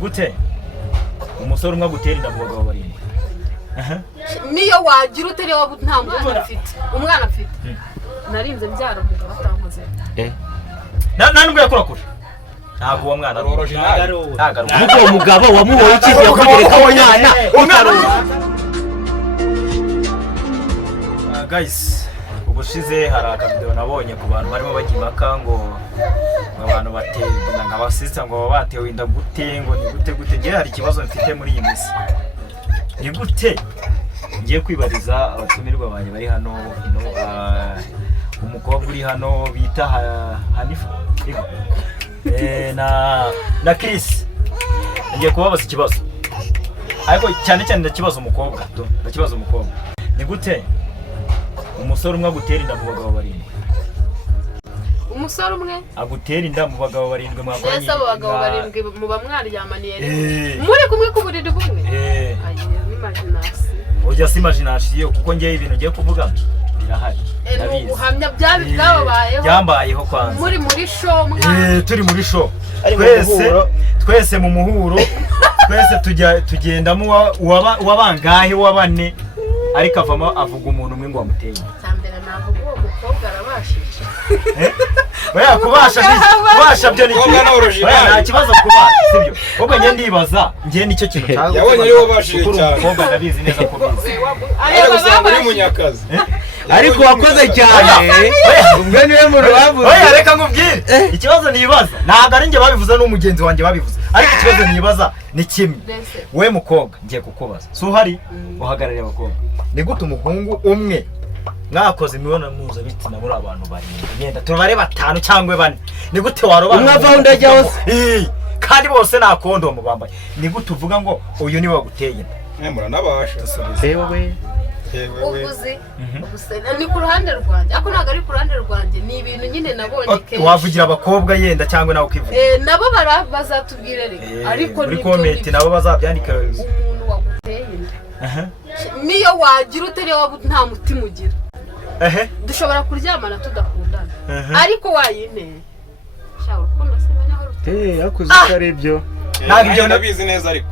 gute umusore umwe agutera inda mu bagabo barindwi niyo wagira utari waba nta mwana afite umwana afite narinze mbyara umugabo atankoze nubwo yakurakura ntabwo uwo mwana ari original ubwo umugabo wamuhoye ikizi yakugereka umwana guys ubushize hari akavideo nabonye ku bantu barimo bajya impaka ngo abantu baterwa nk'abasista ngo batewe inda gute ngo ni gute ngiye hari ikibazo mfite muri iyi minsi ni gute ngiye kwibariza abatumirwa banjye bari hano umukobwa uri hano bita Hanifa na Chris ngiye kubabaza ikibazo ariko cyane ndakibaza umukobwa ni gute umusore umwe agutera inda mu bagabo barindwi umusore umwe agutera inda mu bagabo barindwi mwakoranye neza abo bagabo barindwi muba mwaryamaniye muri kumwe ku buriri bumwe ujya si imagination kuko ngiye ibintu ngiye kuvuga birahari ubuhamya byababayeho byambayeho kwanza muri show turi muri show twese mu muhuro twese tugendamo uwabangahe wabane ariko avamo avuga umuntu umwe ngo wamuteye cyambere navuga uwo mukobwa arabashije oya kubasha byo ni nta kibazo kubasha sibyo ubwo ngiye ndibaza ngiye nicyo kintu yabonye ari wabashije cyane umukobwa ndabizi neza ko bizi ari munyakazi ariko wakoze cyane ubwo niwe muntu bavuze oya reka nkubwire ikibazo nibaza ntabwo ari njye babivuze n'umugenzi wanjye babivuze ariko ikibazo nibaza ni kimwe we mukobwa ngiye kukubaza so uhari uhagarariye abakobwa ni gute umuhungu umwe mwakoze imibonano mpuzabitsina muri abantu barindwi yenda tubare 5 cyangwa 4 ni gute warobanura umwe ava undi ajya hose kandi bose nta kondomu bambaye ni gute uvuga ngo uyu ni waguteye inda mwemura nabasha yewe ubuzi ni ku ruhande rwanjye ako ntabwo ari ku ruhande rwanjye ni ibintu nyine nabonye kenshi wavugira abakobwa yenda cyangwa nawe ukivuga nabo bazatubwira ariko muri comment nabo bazabyandika umuntu waguteye inda niyo wagira utari waba nta mutima ugira dushobora kuryamana tudakundana ariko wayinteye shaho ukunda se banyaho akuze karebyo ntabwo ibyo nabizi neza ariko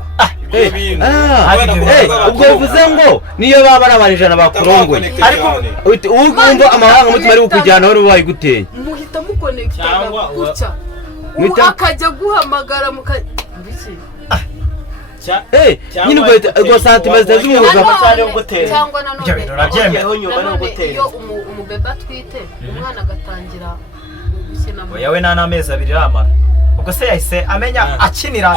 ubwo bivuze ngo niyo baba ari abantu 100 bakurongoye ariko ukumva amahanga mutima ari kukujyana wari wayi guteye muhita mukonekita gutya akajya guhamagara nyine ubwo santima zitazumuruza cyangwa nanone iyo umubeba atwite umwana agatangira gukina yawe nta n'amezi 2 ramara ubwo se yahise amenya akinira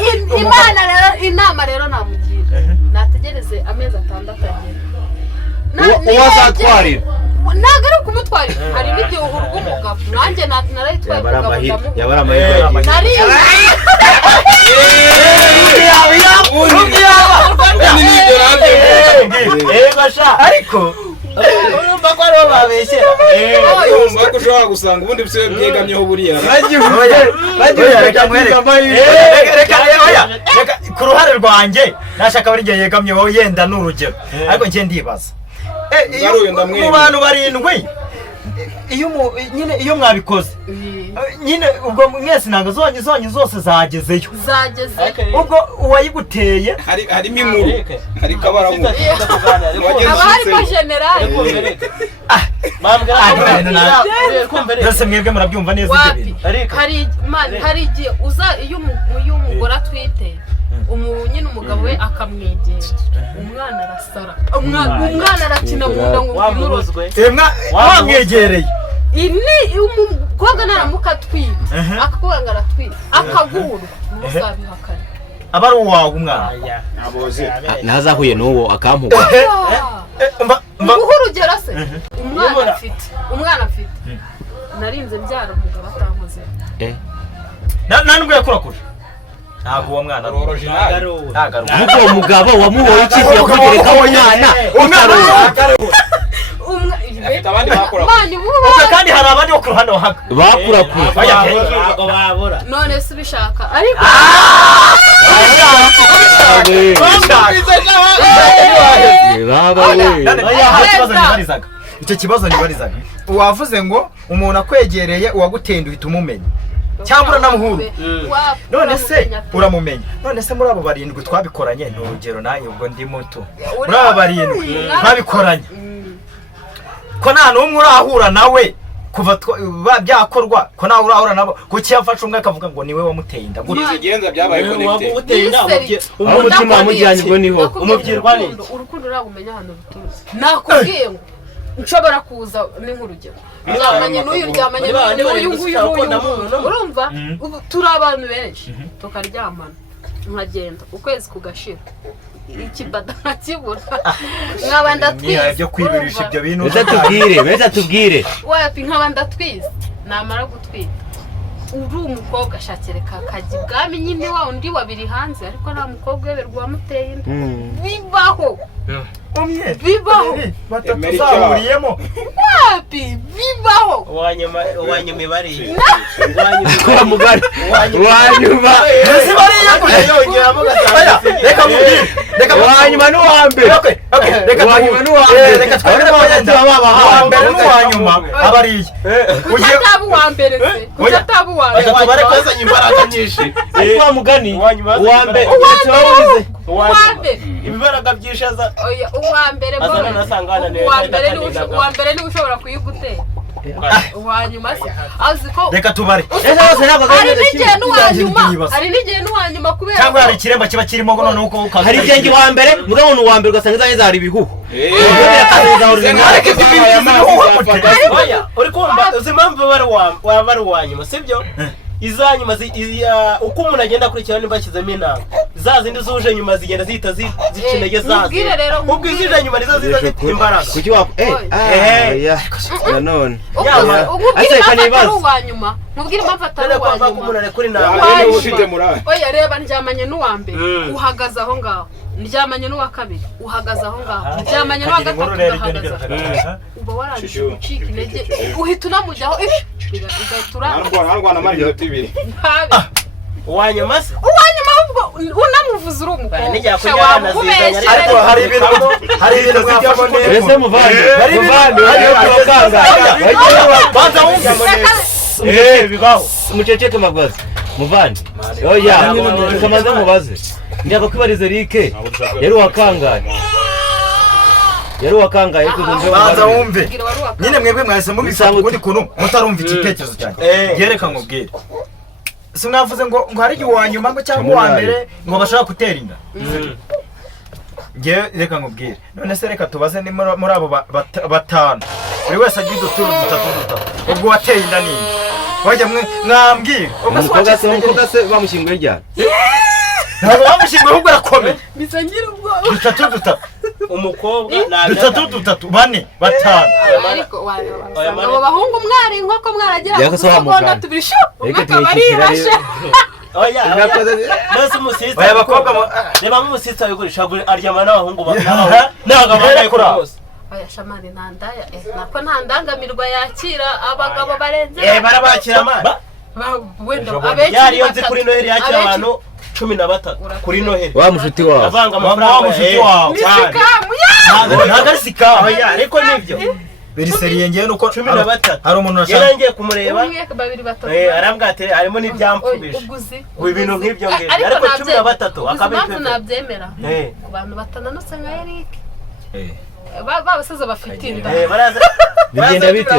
inama rero namugira nategereze amezi 6 agera uwo azatwarira ntabwo ari ukumutwarira hari n'igihe uhura umugabo nanjye narayitwaye yabara amahirwe ariko urumva ko ariho babeshyera urumva ko ushobora gusanga ubundi bisiwe byegamyeho buriya reka ku ruhare rwanjye nashaka buri gihe yegamyeho yenda n'urugero ariko njye ndibaza mu bantu barindwi iyo mwabikoze nyine ubwo mwese ntabwo zonye zose zagezeyo ubwo uwayiguteye harimo inkuru hari kabaramu aba harimo generali yose mwebwe murabyumva neza hari igihe iyo umugore atwite nyine umugabo we akamwegera umwana arasara umwana arakina mu nda ngo umurozwe wamwegereye umukobwa naramuka atwite akakubwira ngo aratwite akagurwa ntuzabihakane aba ari uwawe umwana ntazahuye n'uwo akampuga nguhe urugero se umwana afite narinze mbyara umugabo atankoze nta nubwo yakurakura ntabwo uwo mwana ari original ubwo umugabo wamuhoye ikizi yakugereka kandi hari abandi bo ku ruhande bakurakura none se ubishaka ariko icyo kibazo nibarizaga wavuze ngo umuntu akwegereye uwagutenda uhita umumenya cyangwa uranamuhura none se uramumenya none se muri abo barindwi twabikoranye ni urugero nanjye ubwo ndi muto muri abo barindwi twabikoranye ko nta n'umwe urahura nawe kuva byakorwa ko nawe urahura nabo kuki yafashe umwe akavuga ngo niwe wamuteye inda gutyo genza byabaye connected uteye inda umutima wamujyanye ubwo niho umubyirwa ni urukundo uragumenya hano rutuze nakubwiye ngo nshobora kuza ni nk'urugero ryamanye n'uyu ryamanye n'uyu urumva turi abantu benshi tukaryamana nkagenda ukwezi kugashira ikibada nakibura nkaba ndatwize byo kwibirisha ibyo bintu beza tubwire wapi nkaba ndatwize namara gutwita uri umukobwa ashakireka akajya ibwami nyine wa undi wabiri hanze ariko nta mukobwa weberwa wamuteye inda bibaho bibaho batazahuriyemo wapi bibaho uwanyuma ibariye kwa mugari uwanyuma ese bariya kuyongeramo reka mubwire reka uwanyuma n'uwambere reka uwanyuma n'uwambere reka twagere ko yenda uwambere n'uwanyuma abariye ugiye ataba uwambere se utaba uwambere tubare kozanye imbaraga nyinshi kwa mugani uwambere uwambere ibibaraga byishaza oya uwambere uwambere ni ushobora kuyigutera uwanyuma se aziko reka tubare hari n'igihe n'uwanyuma kubera cyangwa hari ikiremba kiba kirimo ngo noneho uko hari igihe uwambere murabona uwambere ugasanga izanye zari ibihuhu uri kumva uzi impamvu waba ari uwanyuma sibyo izanyuma uko umuntu agenda akurikirana niba ashyizemo inama za zindi zuje nyuma zigenda zihita zica intege zazo ubwo izije nyuma nizo ziza zifite imbaraga kuki nanone umubwire impamvu atari uwanyuma mubwire impamvu atari uwanyuma oya reba ndyamanye n'uwambere uhagaze aho ngaho ndyamanye n'uwa kabiri uhagaze aho ngaho ndyamanye n'uwa gatatu ugahagaze uba warangije gucika intege uhita unamujyaho ugahita uranga uwanyuma se unamuvuza uri umukobwa ariko hari ibintu byafashe mbese muvande bibaho muceceke mabazi muvande oya kamaze mubaze ndaka kwibariza Rike yari wakangaye banza wumve nyine mwebwe mwahise mubifata ukundi kuntu mutarumva igitekerezo cyanjye yereka nkubwire simwavuze ngo hari igihe uwanyuma ngo cyangwa uwambere ngo bashaka gutera inda ngewe reka nkubwire none se reka tubaze ni muri abo batanu buri wese agira uduturu dutatu ubwo wateye inda nini wajya mwambwire umukobwa se bamushyinguye ryari ntabwo bamushyinguye ahubwo arakomeye bisa ngira ubwoba dutatu umukobwa dutatu bane batanu ariko abo bahungu mwari inkoko mwaragira gusegonda tubiri shu umwaka barirashe oya nose umusitsi oya bakobwa reba nk'umusitsi wigurisha aryama n'abahungu n'abagabo bose oya shamani ntandaya nako ntandangamirwa yakira abagabo barenze barabakira amana wenda yariyo nzi kuri Noheli yakira abantu 13 kuri Noheli wa mushuti wawe avanga amafaranga mushuti wawe ntabwo ari sikamu oya ariko nibyo biriseriye ngewe nuko 13 hari umuntu ashaka yarangiye kumureba babiri batatu arambwate harimo n'ibyamfubije ibintu nk'ibyo ngibyo ariko 13 akabipfa nabyemera ku bantu batananutse nka Eric babasaza bafite inda bigenda bite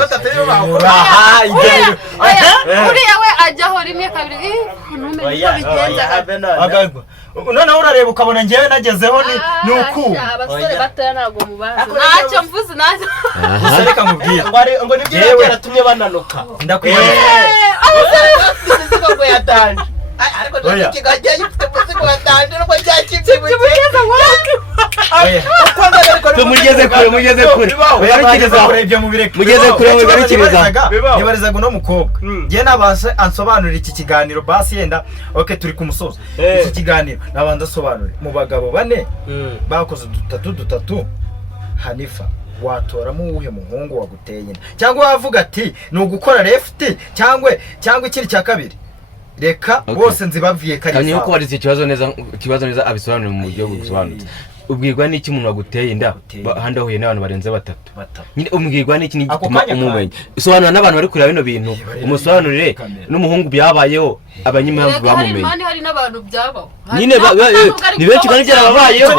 uriya we ajyaho rimwe kabiri ntumenye uko bigenza noneho urareba ukabona ngewe nagezeho ni uku abasore batoya ntabwo mubazi ntacyo mvuze ntacyo gusa reka nkubwire ngo nibyo byaratumye bananuka ndakwiyemeye abasore bafite imizigo ngo yatanje ariko ntikigajya gifite umuzigo watanje nuko cyakibyibuye mugeze kure nibarizaga uno mukobwa ngewe nabase ansobanurira iki kiganiro basi yenda oke turi ku musozi iki kiganiro nabanza asobanurira mu bagabo bane bakoze dutatu Hanifa watoramo uwuhe muhungu waguteye inda cyangwa wavuga ati ni ugukora left cyangwa ikindi cya kabiri reka bose nzibaviye kari niyo ko wari ikibazo neza abisobanura mu buryo busobanutse ubwirwa n'iki umuntu waguteye inda handi ahuye n'abantu barenze batatu nyine umubwirwa n'iki n'igituma umumenya sobanura n'abantu bari kureba bino bintu umusobanurire n'umuhungu byabayeho abanyamahanga bamumenye hari n'abantu byabaho nyine ni benshi kandi byarababayeho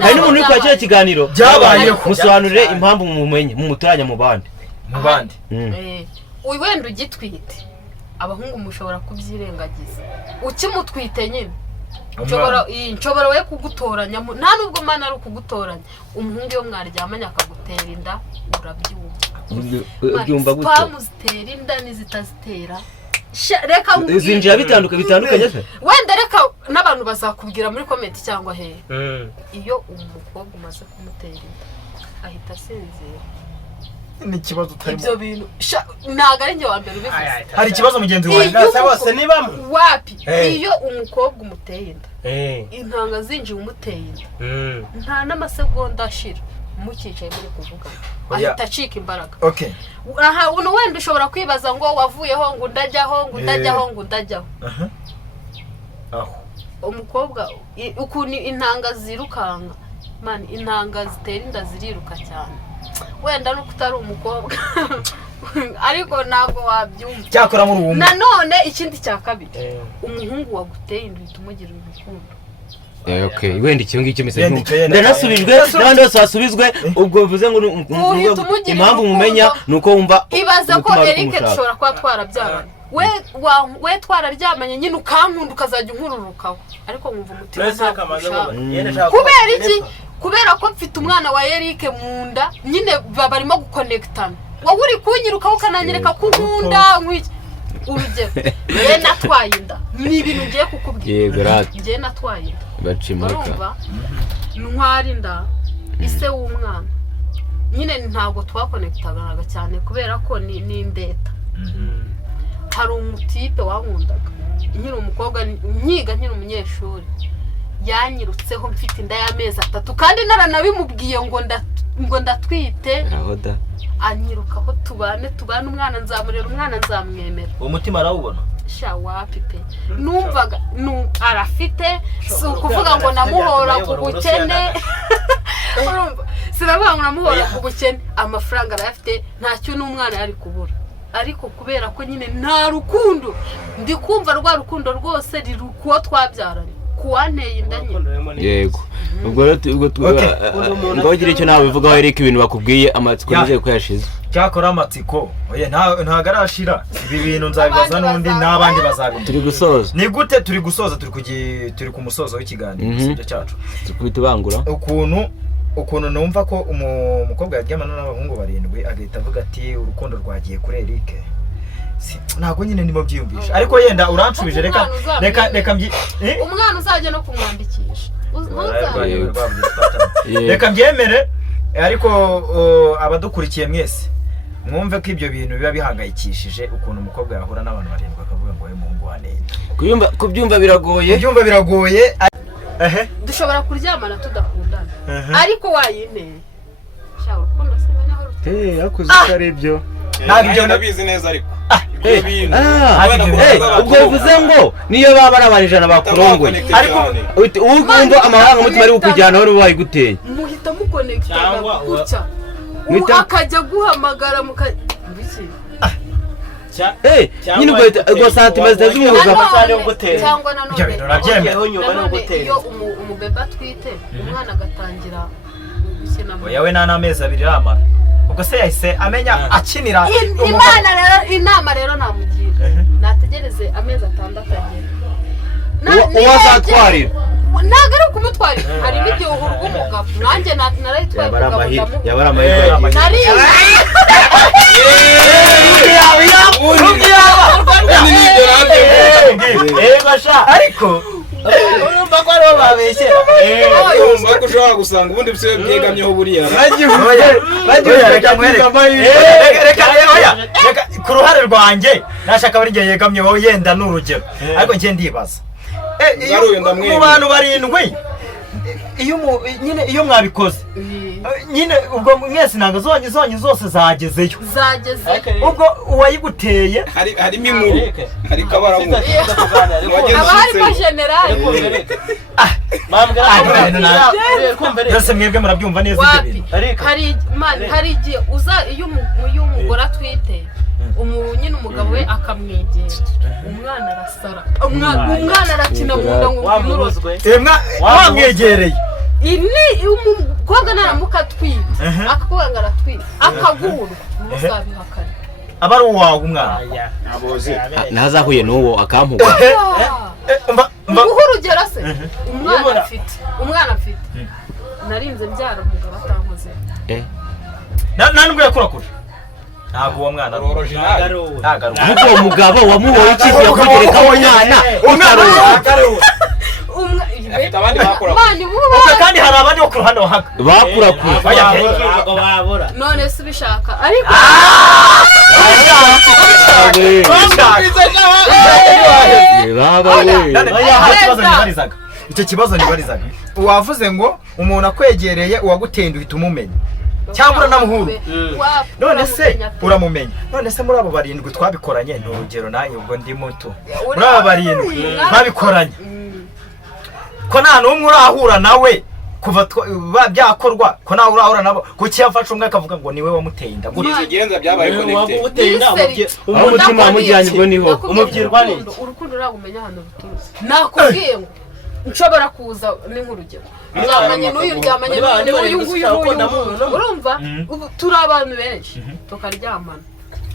hari n'umuntu uri kwakira ikiganiro byabayeho musobanurire impamvu mumumenye mumuturanya mu bandi wenda ugitwite abahungu mushobora kubyirengagiza ukimutwite nyine nshobora we kugutoranya nta nubwo mana ari ukugutoranya umuhungu iyo mwaryamanye akagutera inda urabyumva spamu zitera inda n'izitazitera reka zinjira bitandukanye se wenda reka n'abantu bazakubwira muri comment cyangwa he iyo umukobwa umaze kumutera inda ahita asinzira n'ikibazo utarimo ibyo bintu ntago ari njye wa mbere ubivuze hari ikibazo mugenzi wawe nasa bose ni bamwe wapi iyo umukobwa umuteye inda intanga zinjiye umuteye inda nta n'amasegonda ashira mukicaye muri kuvuga ahita acika imbaraga aha uno wenda ushobora kwibaza ngo wavuyeho ngo ndajyaho umukobwa ukuntu intanga zirukanga man intanga zitera inda ziriruka cyane wenda nuko utari umukobwa ariko ntabwo wabyumva cyakora muri ubu nanone ikindi cya kabiri umuhungu waguteye inda uhita umugira urukundo wenda icyo ngicyo mese ndanasubijwe n'abandi bose basubizwe ubwo bivuze ngo impamvu mumenya nuko wumva ibaza ko Eric dushobora kuba twarabyaranye we twararyamanye nyine ukankunda ukazajya unkururukaho ariko nkumva umutima ntabwo kubera iki kubera ko mfite umwana wa Eric mu nda nyine barimo guconnectana wowe uri kunyirukaho ukananyereka ko nkunda nk'iki urugero njye natwaye inda ni ibintu ngiye kukubwira njye natwaye inda bacimurika ntwara inda ise w'umwana nyine ntabwo twakonekitanaga cyane kubera ko ni indeta hari umutipe wankundaga nkiri umukobwa nkiga nkiri umunyeshuri yanyirutseho mfite inda y'amezi 3 kandi naranabimubwiye ngo ndatwite anyirukaho tubane umwana nzamurera umwana nzamwemera uwo mutima arawubona sha wapi pe numvaga arafite si ukuvuga ngo namuhora ku bukene urumva sinavuga ngo namuhora ku bukene amafaranga arafite ntacyo n'umwana yari kubura ariko kubera ko nyine nta rukundo ndi kumva rwa rukundo rwose rirukuwa twabyaranye kuwanteye inda nyine yego ubwo ngagira icyo nawe bivugaho Eric ibintu bakubwiye amatsiko nizeye ko yashize cyakora amatsiko ntago arashira ibi bintu nzabibaza n'undi n'abandi bazabimenya turi gusoza ni gute turi gusoza turi ku musozo w'ikiganiro sibyo cyacu tukubita bangura ukuntu numva ko umukobwa yaryamana n'abahungu 7 agahita avuga ati urukundo rwagiye kuri Eric ntago nyine ndimo byiyumvisha ariko yenda uranshubije reka umwana uzajya no kumwandikisha reka mbyemere ariko abadukurikiye mwese mwumve ko ibyo bintu biba bihangayikishije ukuntu umukobwa yahura n'abantu 7 akavuga ngo we muhungu wanenda kubyumva biragoye dushobora kuryamana tudakundana ariko wayineye shaho urukundo semenya aho yakuze karebyo ntabyo nabizi neza ariko ubwo bivuze ngo niyo baba ari abantu 100 bakurongoye ariko ugumva amahanga mutima ari ukujyana wari wayiguteye muhita muconnecta gutya akajya guhamagara mukabiki nyine ubwo santima zitazumuza amasaha yo gutera cyangwa nanone iyo umubeba twite umwana agatangira gukina yawe n'amezi 2 ramara ubwo se yahise amenya akinira inama rero namugira nategereze amezi 6 agera uwo azatwarira ntabwo ari ukumutwarira hari n'igihe uhurwa umugabo nanjye narayitwaye umugabo yabara amahirwe ariko urumva ko ariho babeshyera urumva ko ushobora gusanga ubundi bise byegamyeho buriya reka ku ruhare rwanjye nashaka bari ngiye yegamyeho yenda n'urugero ariko njye ndibaza mu bantu 7 iyo mwabikoze nyine ubwo mwese nanga zonye zose zagezeyo ubwo uwayiguteye harimo inkuru hari kabaramu abari ba general byose mwebwe murabyumva neza wapi hari igihe uza iyo umugore atwite nyine umugabo we akamwegera umwana arasara umwana arakina mu nda ngo ngwinurozwe wamwegereye umukobwa naramuka atwite akakubwira ngo aratwite akagura ntuzabihakane aba ari uwawe umwana ntazahuye n'uwo akampuga nguhe urugero se umwana afite narinze mbyara umugabo atankoze nta nubwo yakurakuje ntabwo uwo mwana ari original ahubwo uwo mugabo wamuhoye iki yakugerekaho umwana afite abandi bakura kandi hari abandi bo ku ruhande bakurakuje none se ubishaka ariko icyo kibazo nibarizaga wavuze ngo umuntu akwegereye uwagutenda uhita umumenya cyangwa uranamuhura none se uramumenya none se muri abo barindwi twabikoranye ni urugero nanjye ubwo ndi muto muri abo barindwi twabikoranye ko nta n'umwe urahura nawe kuva byakorwa ko nawe urahura nabo kuki yafashe umwe akavuga ngo niwe wamuteye inda igenza byabaye connected umutima wamujyanye ubwo niho umubyirwa neza urukundo uragumenya hano rutuze nakubwiye ngo nshobora kuza ni nk'urugero ryamanye n'uyu ryamanye n'uyu urumva turi abantu benshi tukaryamana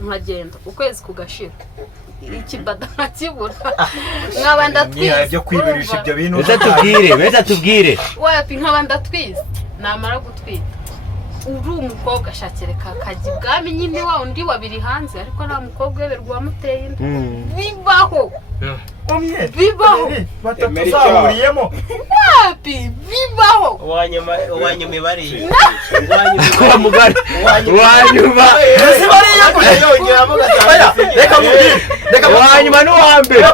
nkagenda ukwezi kugashira ikibada nkakibura nkaba ndatwize byo kwibirisha ibyo bintu beza tubwire wapi nkaba ndatwize namara gutwita uri umukobwa ashakireka akajya ibwami nyine wa undi wabiri hanze ariko nta mukobwa weberwa wamuteye inda bibaho bibaho batazahuriyemo wapi bibaho uwanyuma ibariye kwa mugari uwanyuma reka uwanyuma n'uwambere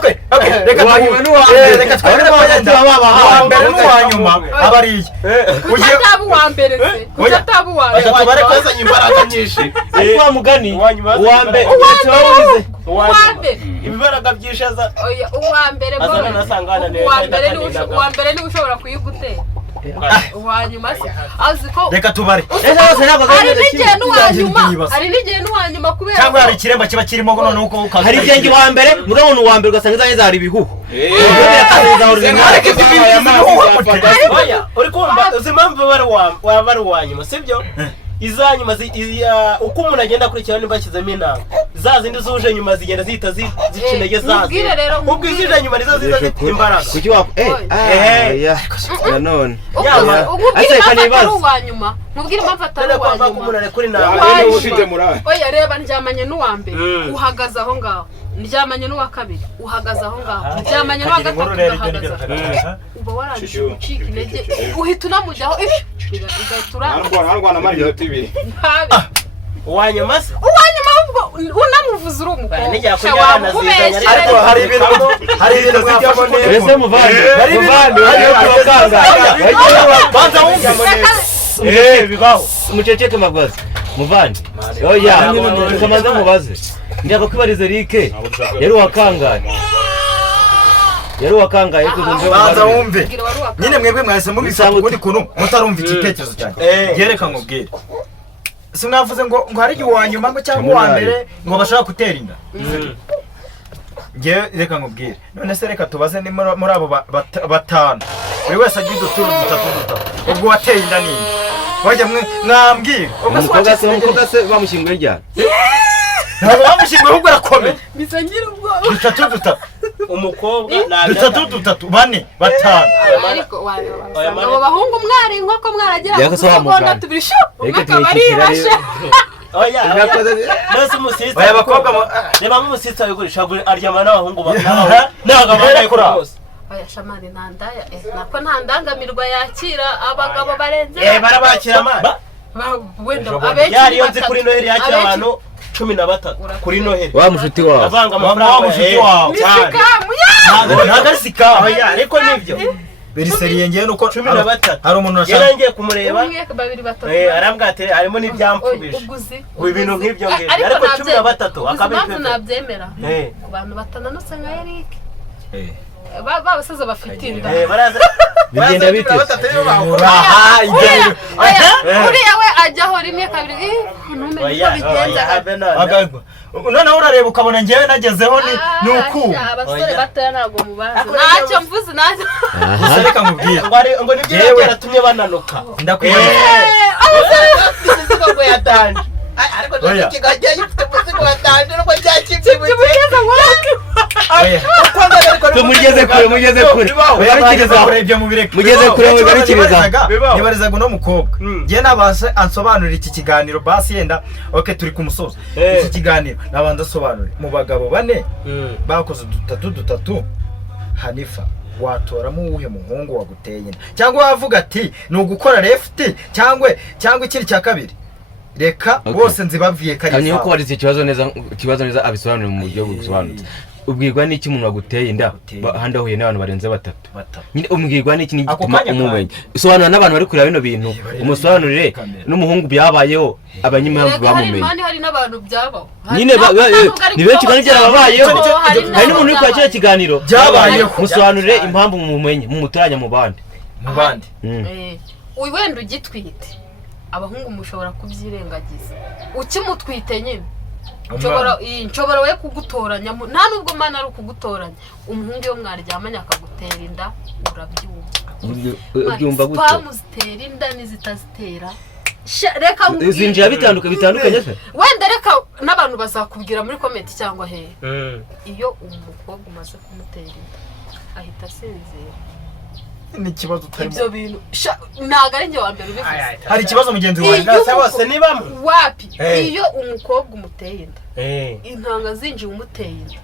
uwanyuma n'uwambere reka twemere ko yajya uwambere n'uwanyuma abariye utaba uwambere se utaba uwambere tubare kozanye imbaraga nyinshi kwa mugani uwambere uwambere ibibaraga byishaza uwambere uwambere niwe ushobora kuyigutera uwanyuma se aziko reka tubare hari n'igihe n'uwanyuma kubera cyangwa hari ikiremba kiba kirimo ngo noneho uko hari igihe uwambere murabona uwambere ugasanga izanye zari ibihuhu uri kumva uzi impamvu waba ari uwanyuma sibyo izanyuma uko umuntu agenda akurikirana niba ashyizemo inama za zindi zuje nyuma zigenda zihita zica intege zazo ubwo izije nyuma nizo ziza zifite imbaraga kuki nanone ubwire impamvu atari uwanyuma mubwire impamvu atari uwanyuma oya reba ndyamanye n'uwambere uhagaze aho ngaho ndyamanye n'uwa kabiri uhagaze aho ngaho ndyamanye n'uwa gatatu ugahagaze uba warangije gucika intege uhita unamujyaho ugahita urangwa uwanyuma se uwanyuma unamuvuza uri umukobwa ariko hari ibintu byafashe mbese muvande bibaho muceceke magwazi muvande oya tukamaze mubaze ndaba kwibariza Rike yari wakangaye banza wumve nyine mwebwe mwahise mubifata ukundi kuntu mutarumva igitekerezo cyanjye yereka nkubwire simwavuze ngo hari igihe uwanyuma ngo cyangwa uwambere ngo bashaka gutera inda ngewe reka nkubwire none se reka tubaze ni muri abo batanu buri wese agira uduturu dutatu ubwo wateye inda nini wajya mwambwira umukobwa se bamushyinguye ryari ntabwo bamushyinguye ahubwo arakomeye bisa ngira ubwoba dutatu umukobwa dutatu bane batanu ariko abo bahungu mwari inkoko mwaragira udusegonda tubiri umwe akaba aribasha nose umusitsi reba nk'umusitsi wigurisha aryamana n'abahungu ntabwo bambaye kuri bose oya shamani ntandaya nako ntandangamirwa yakira abagabo barenze barabakira amana wenda yariyo nzi kuri Noheli yakira abantu 13 kuri Noheli wa mushuti wawe avanga amafaranga ntabwo ari sikamu ariko nibyo beriseriye ngewe nuko 13 hari umuntu yarengeye kumureba babiri batatu arambwateye harimo n'ibyampfubije ibintu nk'ibyo ngibyo ariko 13 akabimpfu nabyemera ku bantu batananutse nka Eric babasaza bafite inda bigenda bite uriya we ajyaho rimwe kabiri ntumenye uko bigenza noneho urareba ukabona njyewe nagezeho ni uku abasore batoya ntabwo mubazi ntacyo mvuze ntacyo gusa reka nkubwire ngo nibyo byaratumye bananuka ndakwiye abasore bafite imizigo ngo yatanje ariko n'ikiganjye gifite umuzigo watanje nuko cyakibyibushye mugeze kure nibarizaga uno mukobwa njye nabashe ansobanurira iki kiganiro basi yenda okay turi ku musozo iki kiganiro nabanza asobanurira mu bagabo bane bakoze dutatu Hanifa watoramo uwuhe muhungu waguteye inda cyangwa wavuga ati ni ugukora left cyangwa ikiri cya kabiri reka bose nzibaviye kari yuko wari ikibazo neza abisobanura mu buryo busobanutse ubwirwa n'iki umuntu waguteye inda handi ahuye n'abantu barenze batatu nyine umubwirwa n'iki n'igituma umumenya sobanura n'abantu bari kureba bino bintu umusobanurire n'umuhungu byabayeho abanyamahanga bamumenye hari n'abantu byabaho nyine ni benshi kandi byarababayeho hari n'umuntu uri kwakira kiganiro byabayeho musobanurire impamvu mumumenye mumuturanya mu bandi wenda ugitwite abahungu mushobora kubyirengagiza ukimutwite nyine nshobora we kugutoranya nta nubwo mana ari ukugutoranya umuhungu iyo mwaryamanye akagutera inda urabyumva gute spamu zitera inda n'izitazitera reka zinjira bitandukanye se wenda reka n'abantu bazakubwira muri comment cyangwa hehe iyo umukobwa umaze kumutera inda ahita asinzira ni kibazo utarimo ibyo bintu ntago ari njye wa mbere ubivuze hari ikibazo mugenzi wawe bose ni bamwe wapi iyo umukobwa umuteye inda intanga zinjiye umuteye inda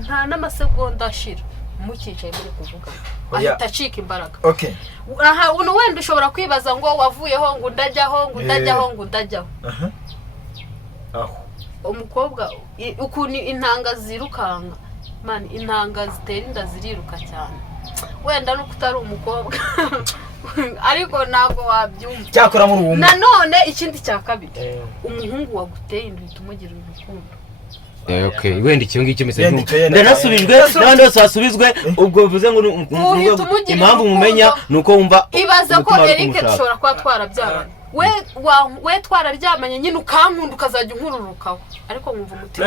nta n'amasegonda ashira mukicaye muri kuvuga ahita acika imbaraga aha uno wenda ushobora kwibaza ngo wavuyeho ngo ndajyaho aho umukobwa ukuntu intanga zirukanga man intanga zitera inda ziriruka cyane wenda nuko utari umukobwa ariko ntabwo wabyumva cyakora muri uwo nanone ikindi cya kabiri umuhungu waguteye inda bitumugira urukundo okay wenda icyo ngicyo mese ndanasubijwe n'abandi bose basubizwe ubwo bivuze ngo impamvu mumenya nuko wumva ibaza ko Eric dushobora kwa twarabyaranye we twararyamanye nyine ukankunda ukazajya unkururukaho ariko nkumva umutima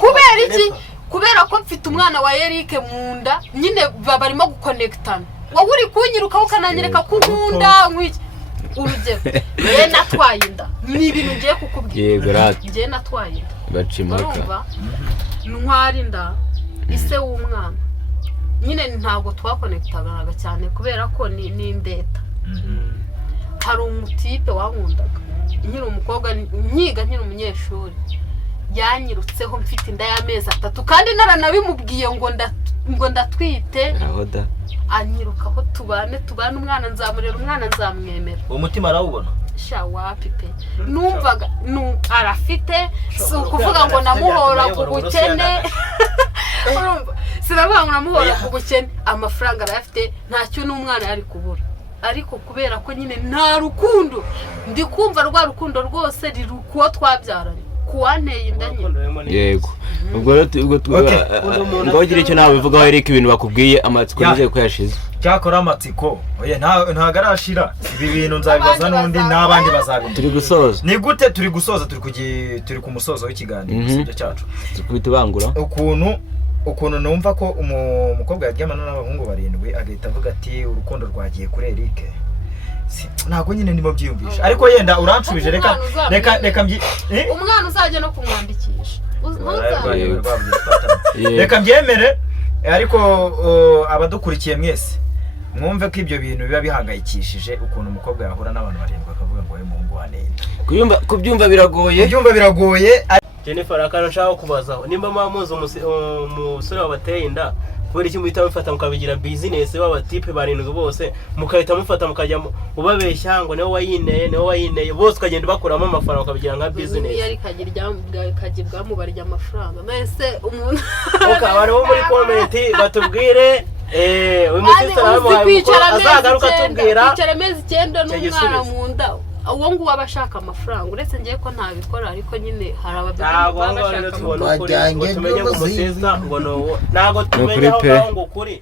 kubera iki kubera ko mfite umwana wa Eric mu nda nyine barimo guconnectana wowe uri kunyirukaho ukananyereka ko nkunda nk'iki urugero ye natwaye inda ni ibintu ngiye kukubwira ngiye natwaye inda bacimurika ntwara inda ise w'umwana nyine ntabwo twakonekitanaga cyane kubera ko ni indeta hari umutipe wankundaga nkiri umukobwa nkiga nkiri umunyeshuri yanyirutseho mfite inda y'amezi 3 kandi naranabimubwiye ngo ndatwite anyirukaho tubane umwana nzamurera umwana nzamwemera uwo mutima arawubona sha wapi pe numvaga arafite si ukuvuga ngo namuhora ku bukene sinavuga ngo namuhora ku bukene amafaranga arafite ntacyo n'umwana yari kubura ariko kubera ko nyine nta rukundo ndi kumva rwa rukundo rwose riri kuwo twabyaranye kuwanteye inda nyine yego ubwo ngagira icyo nawe bivugaho Eric ibintu bakubwiye amatsiko nizeye ko yashize cyakora amatsiko oye ntago arashira ibi bintu nzabibaza n'undi n'abandi bazabimenya turi gusoza ni gute turi gusoza turi ku musozo w'ikiganiro cyacu tukwita bangura ukuntu numva ko umukobwa yaryamana n'abahungu 7 agahita avuga ati urukundo rwagiye kuri Eric ntago nyine ndimo byiyumvisha ariko yenda uranshubije reka umwana uzajya no kumwandikisha reka byemere ariko abadukurikiye mwese mwumve ko ibyo bintu biba bihangayikishije ukuntu umukobwa yahura n'abantu 7 bakavuga ngo we muhungu wanenda kubyumva biragoye Jennifer akana nshaka kubazaho nimba mamuzi umusore wabateye inda kubera iki muhita mufata mukabigira business w'abatipe 7 bose mukahita mufata mukajya ubabeshya ngo niwe wayineye bose ukagenda bakuramo amafaranga ukabigira nka business yari kagibwa mu barya amafaranga nese umuntu abantu bo muri comment batubwire uyu musore aramuhaye azagaruka tubwira kwicara amezi 9 n'umwana mu nda uwo nguwo aba ashaka amafaranga uretse ngiye ko ntabikora ariko nyine hari ababyeyi ntabwo baba ngaho bashaka tubona amafaranga ukuri ngo tumenye ngo umuseza ngo ntabwo tumenya aho ngaho ngo ukuri